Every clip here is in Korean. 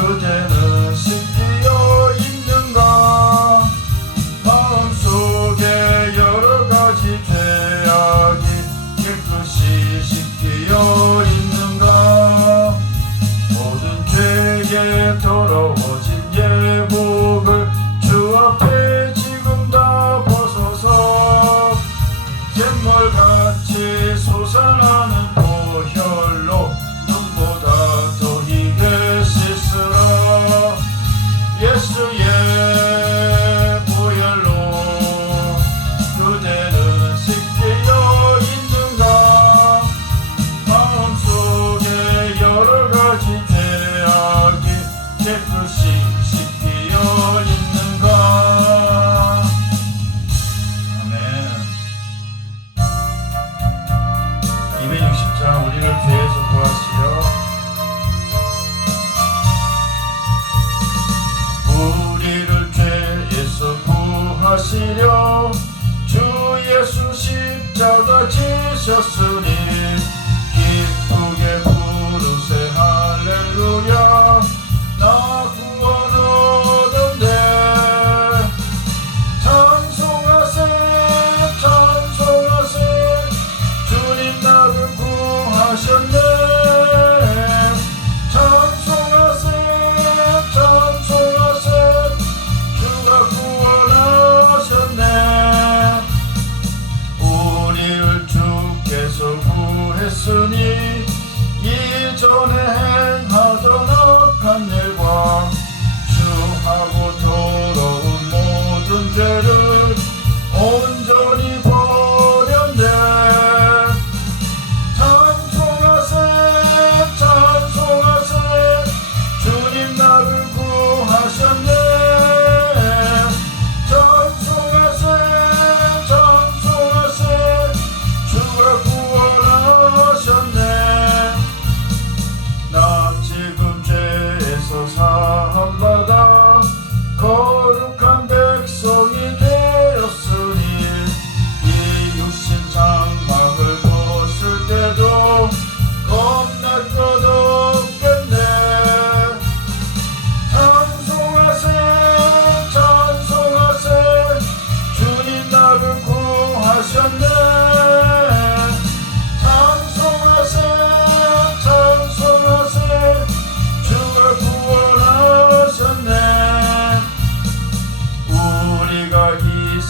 good day. 叫做鸡小时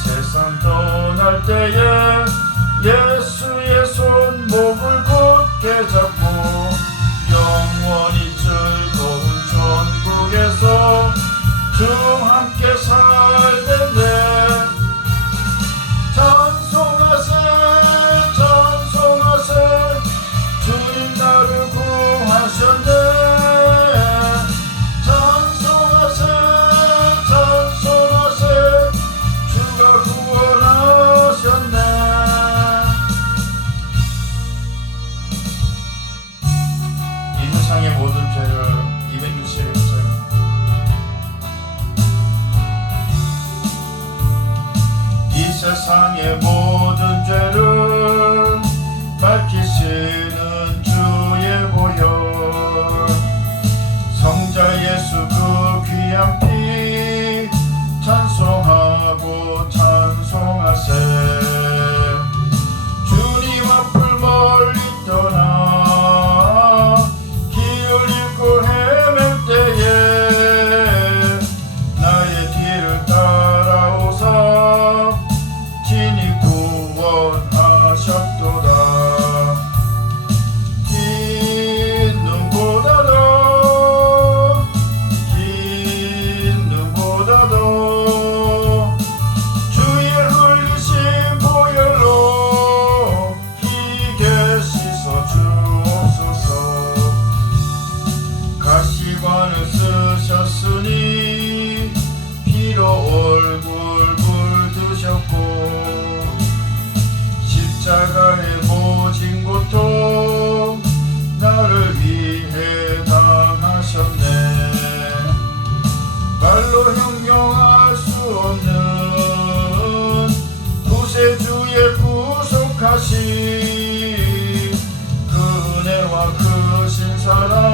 Ses antonar te ye, yes. 나를 위해 당하셨네. 말로 형용할 수 없는 구세주의 구속하신 그 은혜와 크신 그 사랑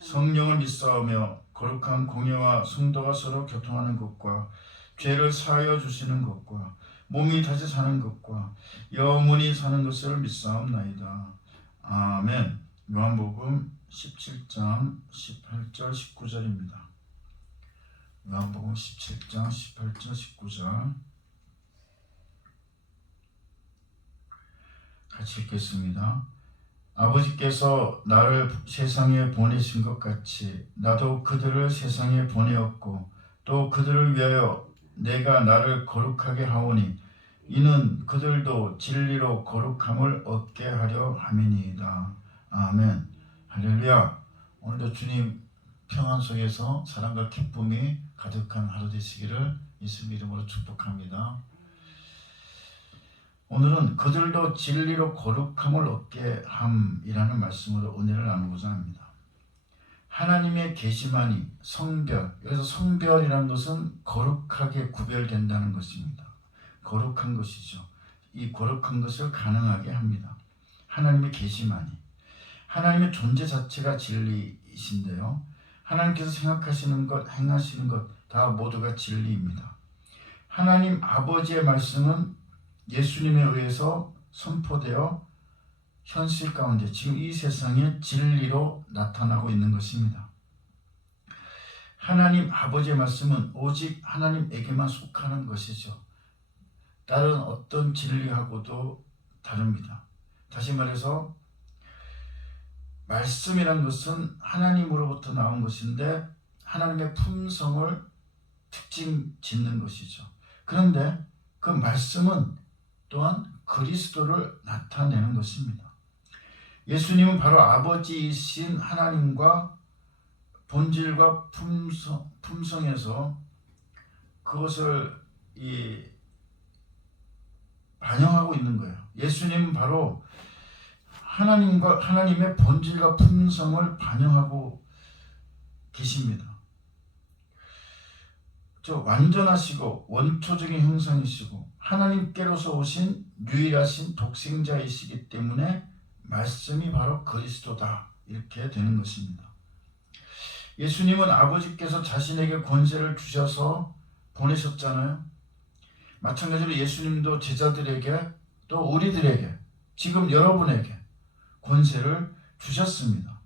성령을 믿사오며 거룩한 공예와 성도가 서로 교통하는 것과 죄를 사하여 주시는 것과 몸이 다시 사는 것과 영원히 사는 것을 믿사옵나이다. 아멘. 요한복음 17장 18절 19절입니다. 요한복음 17장 18절 19절 같이 읽겠습니다. 아버지께서 나를 세상에 보내신 것 같이 나도 그들을 세상에 보내었고 또 그들을 위하여 내가 나를 거룩하게 하오니 이는 그들도 진리로 거룩함을 얻게 하려 함이니이다. 아멘. 할렐루야. 오늘도 주님 평안 속에서 사랑과 기쁨이 가득한 하루 되시기를 예수 이름으로 축복합니다. 오늘은 그들도 진리로 거룩함을 얻게 함이라는 말씀으로 은혜를 나누고자 합니다. 하나님의 계시만이 성별, 여기서 성별이라는 것은 거룩하게 구별된다는 것입니다. 거룩한 것이죠. 이 거룩한 것을 가능하게 합니다. 하나님의 계시만이. 하나님의 존재 자체가 진리이신데요. 하나님께서 생각하시는 것, 행하시는 것 다 모두가 진리입니다. 하나님 아버지의 말씀은 예수님에 의해서 선포되어 현실 가운데 지금 이 세상에 진리로 나타나고 있는 것입니다. 하나님 아버지의 말씀은 오직 하나님에게만 속하는 것이죠. 다른 어떤 진리하고도 다릅니다. 다시 말해서 말씀이란 것은 하나님으로부터 나온 것인데 하나님의 품성을 특징 짓는 것이죠. 그런데 그 말씀은 또한 그리스도를 나타내는 것입니다. 예수님은 바로 아버지이신 하나님과 본질과 품성, 품성에서 그것을 이 반영하고 있는 거예요. 예수님은 바로 하나님과 하나님의 본질과 품성을 반영하고 계십니다. 저 완전하시고 원초적인 형상이시고 하나님께로서 오신 유일하신 독생자이시기 때문에 말씀이 바로 그리스도다 이렇게 되는 것입니다. 예수님은 아버지께서 자신에게 권세를 주셔서 보내셨잖아요. 마찬가지로 예수님도 제자들에게 또 우리들에게 지금 여러분에게 권세를 주셨습니다.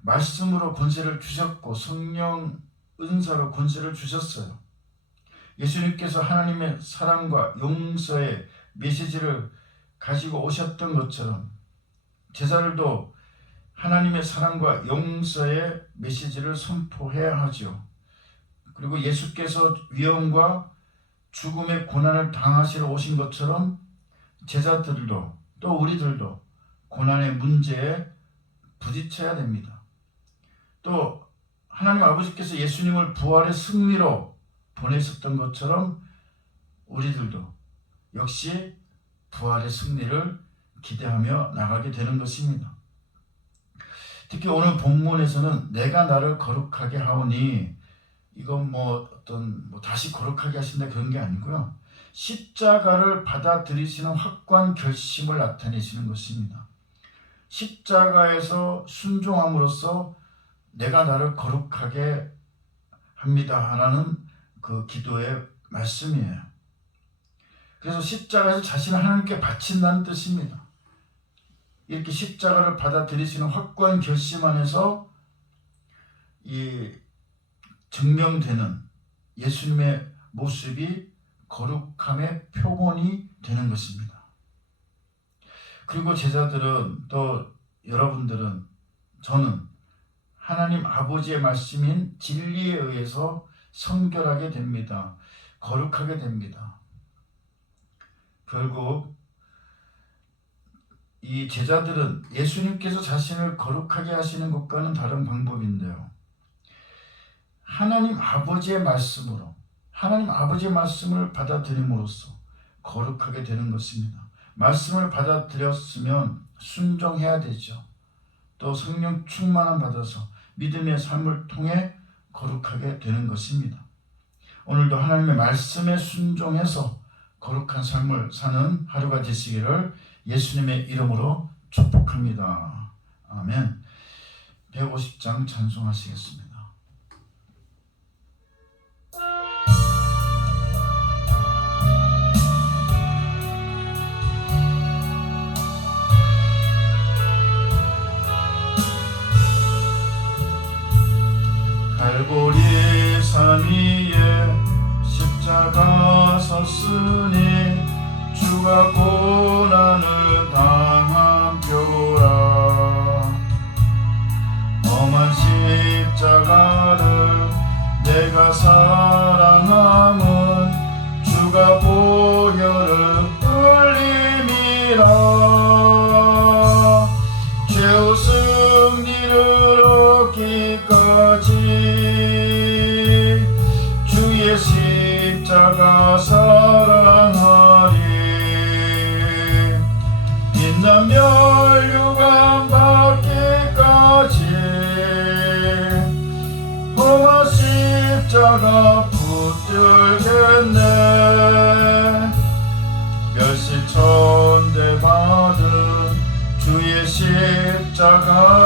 말씀으로 권세를 주셨고 성령 은사로 권세를 주셨어요. 예수님께서 하나님의 사랑과 용서의 메시지를 가지고 오셨던 것처럼 제자들도 하나님의 사랑과 용서의 메시지를 선포해야 하죠. 그리고 예수께서 위험과 죽음의 고난을 당하시러 오신 것처럼 제자들도 또 우리들도 고난의 문제에 부딪혀야 됩니다. 또 하나님 아버지께서 예수님을 부활의 승리로 보내셨던 것처럼 우리들도 역시 부활의 승리를 기대하며 나가게 되는 것입니다. 특히 오늘 본문에서는 내가 나를 거룩하게 하오니 이건 뭐 어떤 뭐 다시 거룩하게 하신다 그런 게 아니고요. 십자가를 받아들이시는 확고한 결심을 나타내시는 것입니다. 십자가에서 순종함으로써 내가 나를 거룩하게 합니다. 라는 그 기도의 말씀이에요. 그래서 십자가에서 자신을 하나님께 바친다는 뜻입니다. 이렇게 십자가를 받아들이시는 확고한 결심 안에서 이 증명되는 예수님의 모습이 거룩함의 표본이 되는 것입니다. 그리고 제자들은 또 여러분들은 저는 하나님 아버지의 말씀인 진리에 의해서 성결하게 됩니다. 거룩하게 됩니다. 결국 이 제자들은 예수님께서 자신을 거룩하게 하시는 것과는 다른 방법인데요. 하나님 아버지의 말씀으로 하나님 아버지의 말씀을 받아들임으로써 거룩하게 되는 것입니다. 말씀을 받아들였으면 순종해야 되죠. 또 성령 충만함 받아서 믿음의 삶을 통해 거룩하게 되는 것입니다. 오늘도 하나님의 말씀에 순종해서 거룩한 삶을 사는 하루가 되시기를 예수님의 이름으로 축복합니다. 아멘. 150장 찬송하시겠습니다. 주 십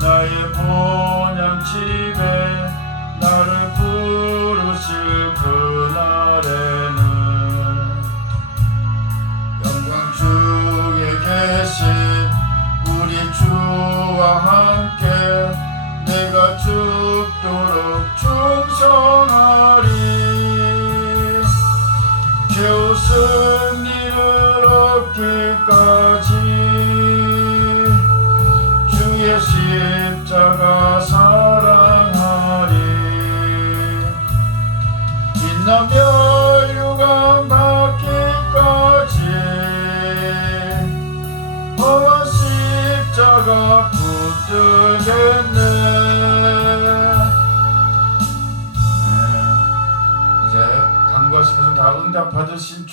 나의 본향 집에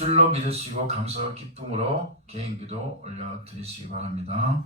줄로 믿으시고 감사와 기쁨으로 개인기도 올려드리시기 바랍니다.